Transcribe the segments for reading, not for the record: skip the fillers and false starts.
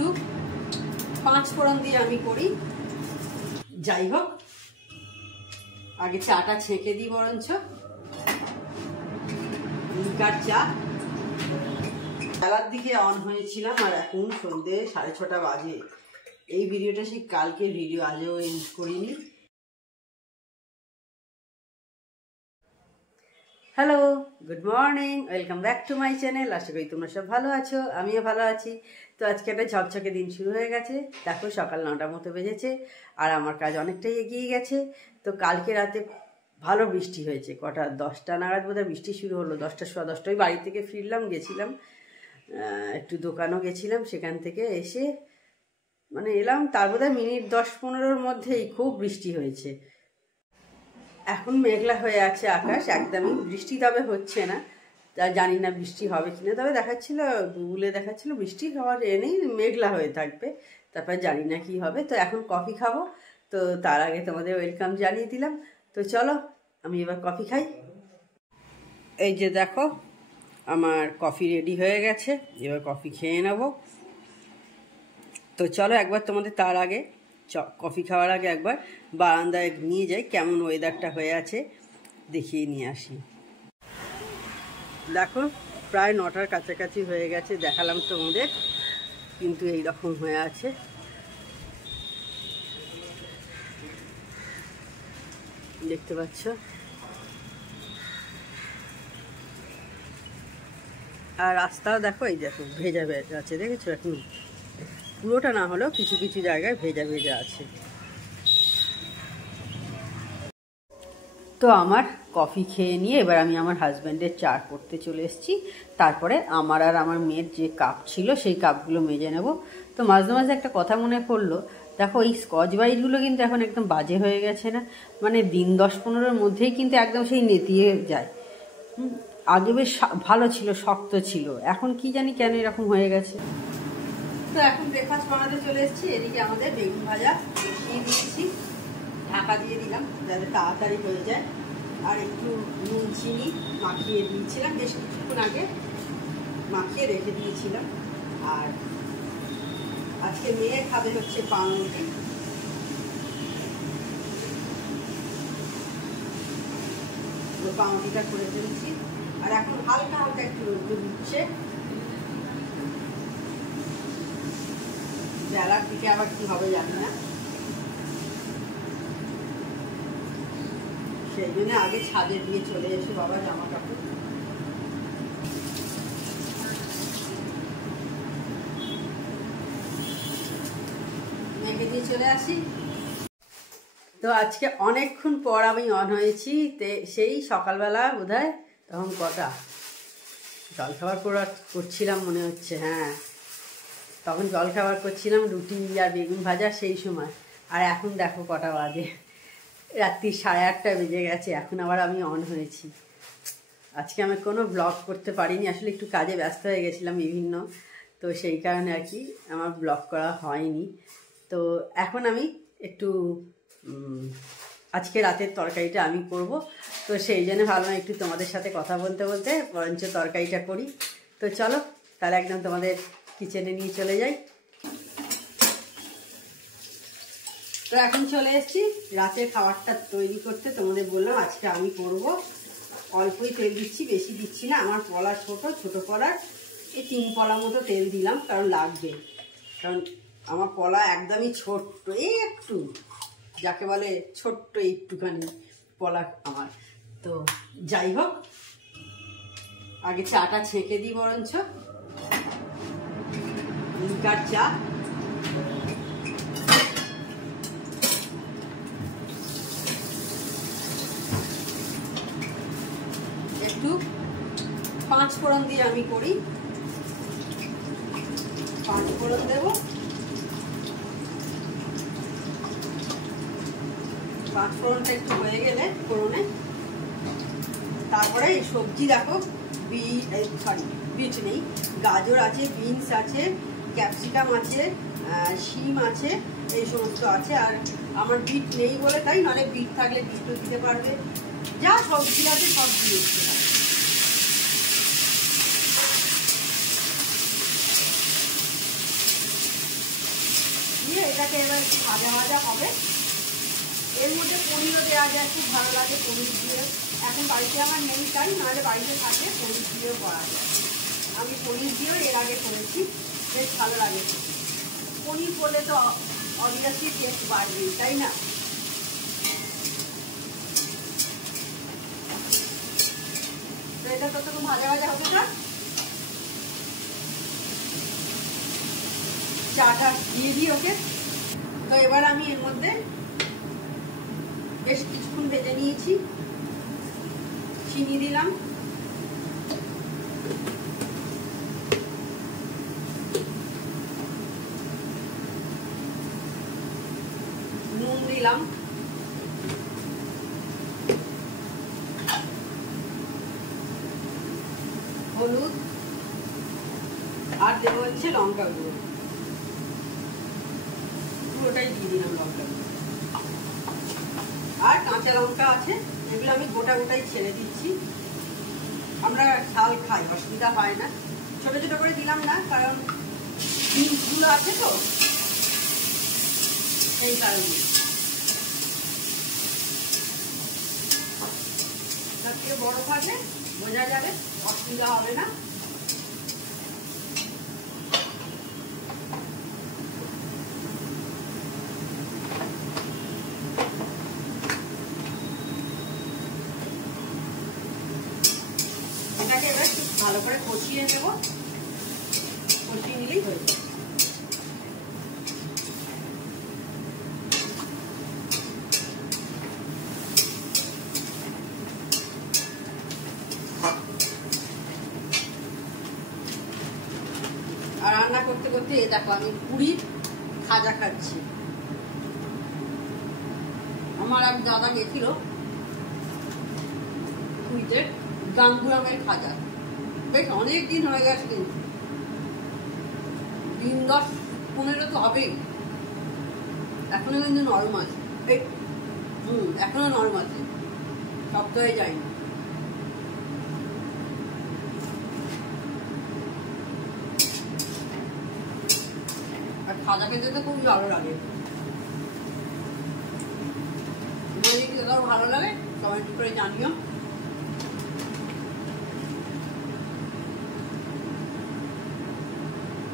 একটু 5 ফোড়ন দিয়ে আমি করি। যাই হোক, আগে চাটা ছেঁকে দিই বরঞ্চ। লিকার চা। বেলার দিকে অন হয়েছিলাম আর এখন সন্ধ্যে 6:30 বাজে। এই ভিডিওটা সেই কালকের ভিডিও, আজও এডিট করিনি। Hello, good morning, welcome back to my channel. আশা করি তোমরা সব ভালো আছো, আমিও ভালো আছি। তো আজকে একটা ঝকঝকে দিন শুরু হয়ে গেছে। দেখো সকাল 9টার মতো বেজেছে আর আমার কাজ অনেকটাই এগিয়ে গেছে। তো কালকে রাতে ভালো বৃষ্টি হয়েছে, কটা 10টা নাগাদ বোধহয় বৃষ্টি শুরু হলো। 10টা সোয়া 10টায় বাড়ি থেকে ফিরলাম, গেছিলাম একটু দোকানও গেছিলাম, সেখান থেকে এসে এলাম, তার বোধহয় মিনিট 10-15-র মধ্যেই খুব বৃষ্টি হয়েছে। এখন মেঘলা হয়ে আছে আকাশ, একদমই বৃষ্টি তবে হচ্ছে না। জানি না বৃষ্টি হবে কিনা, তবে দেখাচ্ছিল গুগলে দেখাচ্ছিল বৃষ্টি হওয়ার এনেই, মেঘলা হয়ে থাকবে। তারপর জানি না কি হবে। তো এখন কফি খাবো, তো তার আগে তোমাদের ওয়েলকাম জানিয়ে দিলাম। তো চলো আমি এবার কফি খাই। এই যে দেখো আমার কফি রেডি হয়ে গেছে, এবার কফি খেয়ে নেব। তো চলো একবার তোমাদের তার আগে কফি খাওয়ার আগে একবার বারান্দায় নিয়ে যাই, কেমন ওয়েদারটা হয়ে আছে দেখিয়ে নিয়ে আসি। দেখো প্রায় 9টার কাছাকাছি হয়ে গেছে, দেখালাম তোমাদের, কিন্তু এই রকম হয়ে আছে। দেখতে পাচ্ছ, আর রাস্তাও দেখো, এই দেখো ভেজা ভেজা আছে, দেখেছো? এখন পুরোটা না হলেও কিছু কিছু জায়গায় ভেজা ভেজা আছে। তো আমার কফি খেয়ে নিয়ে এবার আমি আমার হাজব্যান্ডের চা করতে চলে এসেছি। তারপরে আমার আর আমার মেয়ের যে কাপ ছিল সেই কাপগুলো মেজে নেব। তো মাঝে মাঝে একটা কথা মনে পড়লো, দেখো এই স্কচ ব্রাইটগুলো কিন্তু এখন একদম বাজে হয়ে গেছে না, দিন 10-15-র মধ্যেই কিন্তু একদম সেই নেতিয়ে যায়। আগে বেশ ভালো ছিল, শক্ত ছিল, এখন কি জানি কেন এরকম হয়ে গেছে। তো এখন ব্রেকফাস্ট বানাতে চলে এসেছি। এদিকে আমাদের বেগুন ভাজা বসিয়ে দিয়েছি, ঢাকা দিয়ে দিলাম যাতে তাড়াতাড়ি হয়ে যায়। আর একটু নুন চিনি মাখিয়ে দিয়েছিলাম, বেশ কিছুক্ষণ আগে মাখিয়ে রেখে দিয়েছিলাম। আর আজকে মেয়ে খাবে হচ্ছে পাউরুটি। পাউরুটিটা করে ফেলছি। আর এখন হালকা হালকা একটু রোদ্দুর দিচ্ছে। বেলার দিকে আবার কি হবে জানি না, সেই জন্য আগে ছাদে দিয়ে চলে এসে বাবা জামা কাপড় মেখে দিয়ে চলে আসি। তো আজকে অনেকক্ষণ পর আমি অন হয়েছি, সেই সকালবেলা বোধহয় তখন কটা জলখাবার করছিলাম মনে হচ্ছে, হ্যাঁ তখন জলখাবার করছিলাম, রুটি আর বেগুন ভাজা সেই সময়। আর এখন দেখো কটা বাজে, রাত্রি 8:30 বেজে গেছে, এখন আবার আমি অন হয়েছি। আজকে আমি কোনো ব্লগ করতে পারিনি, আসলে একটু কাজে ব্যস্ত হয়ে গেছিলাম বিভিন্ন, তো সেই কারণে আর কি আমার ব্লগ করা হয়নি। তো এখন আমি একটু আজকে রাতের তরকারিটা আমি করব, তো সেই জন্য ভাবলাম একটু তোমাদের সাথে কথা বলতে বলতে বরঞ্চ তরকারিটা করি। তো চলো তাহলে একদম তোমাদের কিচেনে নিয়ে চলে যাই। তো এখন চলে এসেছি রাতের খাবারটা তৈরি করতে। তোমাদের বললাম আজকে আমি করব, অল্পই তেল দিচ্ছি, বেশি দিচ্ছি না। আমার পলা ছোট পলার এই 3 পলা মতো তেল দিলাম, কারণ লাগবে, কারণ আমার পলা একদমই ছোট্ট, এই একটু যাকে বলে ছোট্ট একটুখানি পলা আমার। তো যাই হোক, আগে চাটা ছেঁকে দিই বরঞ্চ। লিকার চা। একটু 5 ফোড়ন দিয়ে আমি করি, 5 ফোড়ন দেব। 5 ফোড়নটা একটু হয়ে গেলে ফোড়নে তারপরে এই সবজি দেখো, বিট নেই, গাজর আছে, বিনস আছে, ক্যাপসিকাম আছে, শিম আছে, এই সমস্ত আছে। আর আমার বিট নেই বলে তাই, নাহলে বিট থাকলে বিটও দিতে পারবে, যা সবজি আছে সব দিয়েছি। এটাকে এবার একটু ভাজা ভাজা হবে। এর মধ্যে পনিরও দেওয়া যায়, খুব ভালো লাগে পনির দিয়ে। এখন বাড়িতে আমার নেই তাই, নাহলে বাড়িতে থাকে পনির দিয়েও করা যায়। আমি পনির দিয়েও এর আগে করেছি, বেশ ভালো লাগে। পনির করলে তো অবভিয়াসলি টেস্ট বাড়বেই, তাই না? তো এটা ততক্ষণ ভাজা ভাজা হবে না, চাটা দিয়ে দিই ওকে। তো এবার আমি এর মধ্যে বেশ কিছুক্ষণ ভেজে নিয়েছি, চিনি দিলাম, নুন দিলাম, হলুদ, আর দেবো হচ্ছে লঙ্কা গুঁড়ো, পুরোটাই দিয়ে দিলাম লঙ্কা গুঁড়ো। আর কাঁচা লঙ্কা আছে, এগুলো আমি গোটা গোটাই ছেড়ে দিচ্ছি। আমরা ঝাল খাই, অসুবিধা হয় না। ছোট ছোট করে দিলাম না, কারণ বিনসগুলো আছে তো, এই কারণে। তার থেকে বড় থাকলে বোঝা যাবে, অসুবিধা হবে না। এটাকে এবার ভালো করে কষিয়ে নেব, কষিয়ে নিলেই হয়ে যাবে। আর রান্না করতে করতে দেখো আমি পুরীর খাজা খাচ্ছি। আমার এক দাদা গেছিল পুরীতে, গাঙ্গুরামের খাজা, বেশ অনেক দিন হয়ে গেছে, কিন্তু দিন 10-15 তো হবেই। এখনো কিন্তু নরম আছে, এখনো নরম আছে, সপ্তাহে যায়নি। আর খাজা খেতে তো খুব ভালো লাগে। যদি খেতেও ভালো লাগে কমেন্ট করে জানিও।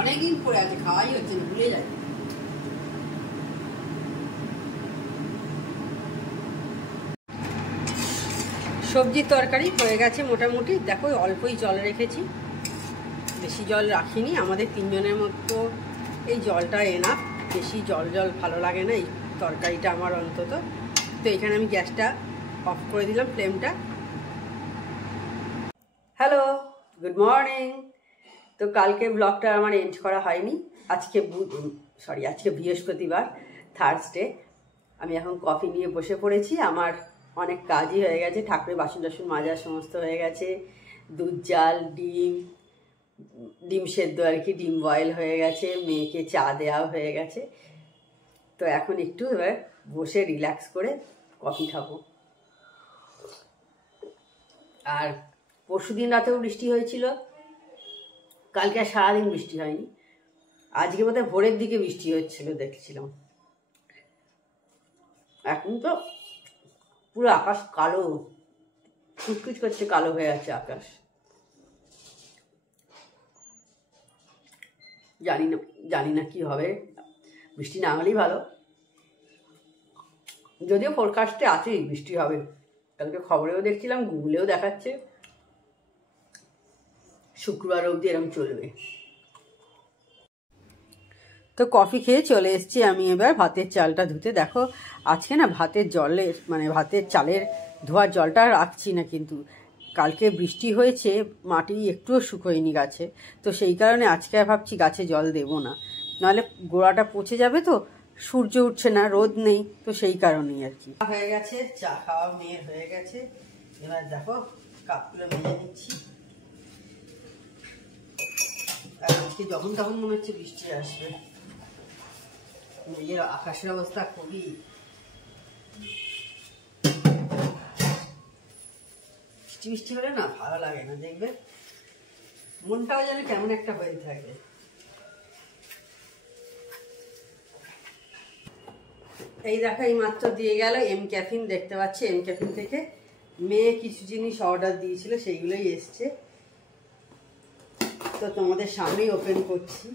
অনেকদিন পরে আছে, খাওয়াই হচ্ছে না, ভুলে যায়। সবজির তরকারি হয়ে গেছে মোটামুটি। দেখো অল্পই জল রেখেছি, বেশি জল রাখিনি। আমাদের 3 জনের মতো এই জলটা এনাফ, বেশি জল ভালো লাগে না এই তরকারিটা আমার অন্তত। তো এখানে আমি গ্যাসটা অফ করে দিলাম, ফ্লেমটা। Hello, good morning. তো কালকে ব্লগটা আমার এন্ড করা হয়নি। আজকে বৃহস্পতিবার, থার্সডে। আমি এখন কফি নিয়ে বসে পড়েছি। আমার অনেক কাজই হয়ে গেছে, ঠাকুরের বাসন টাসন মাজা সমস্ত হয়ে গেছে, দুধ জাল, ডিম সেদ্ধ আর কি, ডিম বয়েল হয়ে গেছে, মেয়েকে চা দেওয়া হয়ে গেছে। তো এখন একটু এবার বসে রিল্যাক্স করে কফি খাবো। আর পরশুদিন রাতেও বৃষ্টি হয়েছিল, কালকে আর সারাদিন বৃষ্টি হয়নি। আজকে বোধহয় ভোরের দিকে বৃষ্টি হচ্ছিল, দেখছিলাম। এখন তো পুরো আকাশ কালো, কুচকুচ করছে, কালো হয়ে আছে আকাশ। জানি না কি হবে, বৃষ্টি না হলেই ভালো। যদিও ফোরকাস্টে আছেই বৃষ্টি হবে, কালকে খবরেও দেখছিলাম, গুগলেও দেখাচ্ছে শুক্রবার অবধি এরকম চলবে। তো কফি খেয়ে চলে এসেছি আমি এবার ভাতের চালটা ধুতে। দেখো আজকে না ভাতের চালের ধোয়ার জলটা রাখছি না, কিন্তু কালকে বৃষ্টি হয়েছে, মাটি একটুও শুকোয়নি গাছে। তো সেই কারণে আজকে ভাবছি গাছে জল দেবো না, নাহলে গোড়াটা পচে যাবে। তো সূর্য উঠছে না, রোদ নেই, তো সেই কারণেই আর কি। হয়ে গেছে, চা খাওয়া মেয়ের হয়ে গেছে। এবার দেখো কাপগুলো মেজে নিচ্ছি। আর আজকে যখন তখন মনে হচ্ছে বৃষ্টি আসবে। মেয়ের আকাশের অবস্থা খুবই, বৃষ্টি হলে না ভালো লাগে না, দেখবে মনটাও যেন কেমন একটা হয়ে থাকে। এই দেখো এই মাত্র দিয়ে গেল এম ক্যাফিন, দেখতে পাচ্ছি এম ক্যাফিন থেকে মেয়ে কিছু জিনিস অর্ডার দিয়েছিল, সেইগুলোই এসছে। তো তোমাদের সামনেই ওপেন করছি।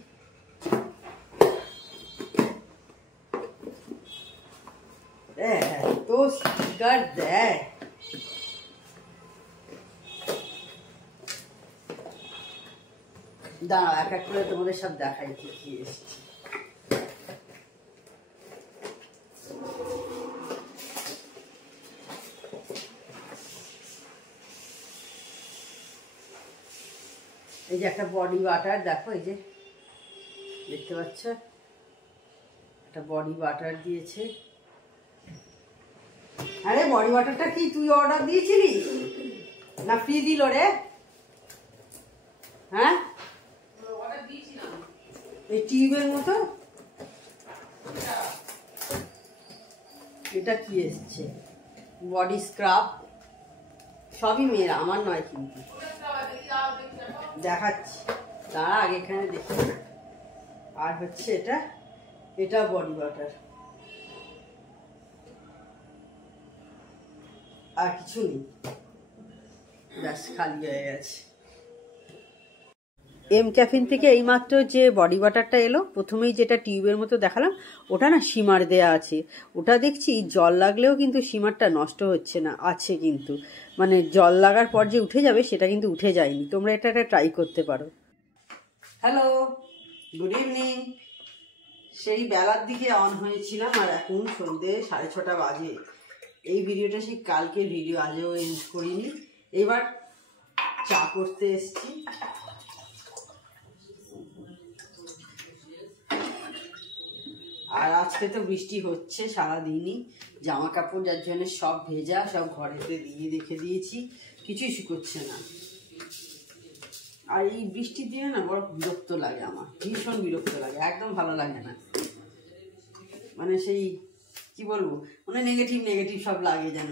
তো স্টিকার দেয়, দাঁড়াও এক এক করে তোমাদের সব দেখাই কি কি এসছে। এই যে একটা বডি বাটার, দেখো এই যে দেখতে পাচ্ছ একটা বডি বাটার দিয়েছে। আরে বডি বাটারটা কি তুই অর্ডার দিয়েছিলি না ফ্রি দিল রে? হ্যাঁ এই টিউবের মতো এটা কি এসছে? বডি স্ক্রাব, সবই মেয়ের, আমার নয় কিন্তু। দেখাচ্ছি তারা আগে এখানে দেখি। আর হচ্ছে এটা বডি বাটার, আর কিছু নেই, ব্যাস খালি হয়ে গেছে। এম ক্যাফিন থেকে এইমাত্র যে বডি বাটারটা এলো, প্রথমেই যেটা টিউবের মতো দেখালাম ওটা না শিমার দেয়া আছে। ওটা দেখছি জল লাগলেও কিন্তু শিমারটা নষ্ট হচ্ছে না, আছে কিন্তু, মানে জল লাগার পর যে উঠে যাবে সেটা কিন্তু উঠে যায়নি। তোমরা এটা ট্রাই করতে পারো। Hello, good evening. সেই বেলার দিকে অন হয়েছিলাম আর এখন সন্ধ্যে 6:30 বাজে। এই ভিডিওটা সেই কালকের ভিডিও, আজও এডিট করিনি। এবার চা করতে এসছি। আর আজকে তো বৃষ্টি হচ্ছে সারাদিনই, জামা কাপড় যার জন্য সব ভেজা, সব ঘরেতে দিয়ে রেখে দিয়েছি, কিছুই শুকোচ্ছে না। আর এই বৃষ্টির দিনে না বড় বিরক্ত লাগে, আমার ভীষণ বিরক্ত লাগে, একদম ভালো লাগে না। মানে সেই কি বলবো, মানে নেগেটিভ নেগেটিভ সব লাগে যেন।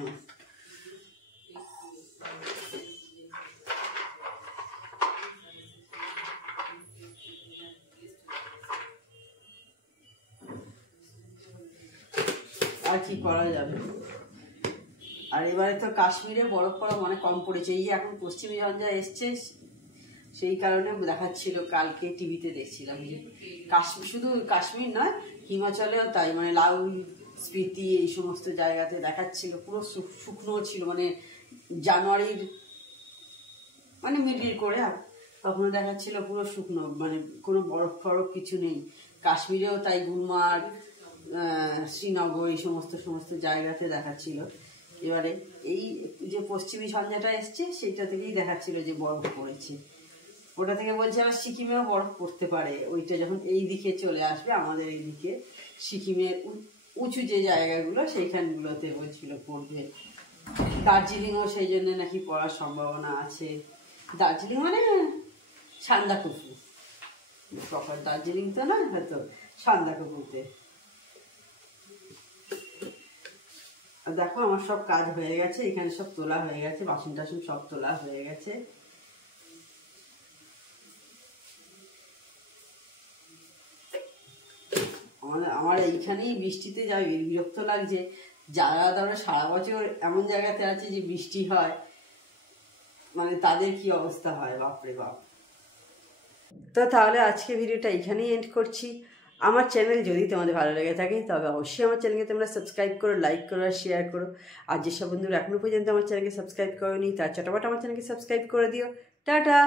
আর কি করা যাবে। আর এবারে তো কাশ্মীরে বরফ পড়া অনেক কম পড়েছে। এই এখন পশ্চিমী ঝঞ্ঝা এসছে, সেই কারণে দেখাচ্ছিল, কালকে টিভিতে দেখছিলাম যে কাশ্মীর, শুধু কাশ্মীর নয় হিমাচলেও তাই, মানে লাউ, স্পিতি এই সমস্ত জায়গাতে দেখাচ্ছিল পুরো শুকনো ছিল, মানে জানুয়ারির মানে মিডিল করে তখনও দেখাচ্ছিল পুরো শুকনো, মানে কোনো বরফ ফরফ কিছু নেই। কাশ্মীরেও তাই, গুলমার্গ, শ্রীনগর এই সমস্ত জায়গাতে দেখাচ্ছিল। এবারে এই যে পশ্চিমী ঝঞ্ঝাটা এসছে সেইটা থেকেই দেখাচ্ছিল যে বরফ পড়েছে। ওটা থেকে বলছে আবার সিকিমেও বরফ পড়তে পারে, ওইটা যখন এই দিকে চলে আসবে আমাদের এই দিকে, সিকিমের উঁচু যে জায়গাগুলো সেইখানগুলোতে বলছিল পড়বে। দার্জিলিংও সেই জন্য নাকি পড়ার সম্ভাবনা আছে। দার্জিলিং মানে সান্দাকফু, প্রপার দার্জিলিং তো না, হয়তো সান্দাকফুতে। আর দেখো আমার সব কাজ হয়ে গেছে, এখানে সব তোলা হয়ে গেছে, বাসন টাসন সব তোলা হয়ে গেছে। আমার এইখানেই বৃষ্টিতে যাই বিরক্ত লাগছে। যারা ধরো সারা বছর এমন জায়গাতে আছে যে বৃষ্টি হয়, মানে তাদের কি অবস্থা হয়, বাপরে বাপ। তো তাহলে আজকে ভিডিওটা এখানেই এন্ড করছি। আমার চ্যানেল যদি তোমাদের ভালো লেগে থাকে তবে অবশ্যই আমার চ্যানেলকে তোমরা সাবস্ক্রাইব করো, লাইক করো আর শেয়ার করো। আর যেসব বন্ধুরা এখনো পর্যন্ত আমার চ্যানেলকে সাবস্ক্রাইব করোনি তার চটাপট আমার চ্যানেলকে সাবস্ক্রাইব করে দিও। টাটা।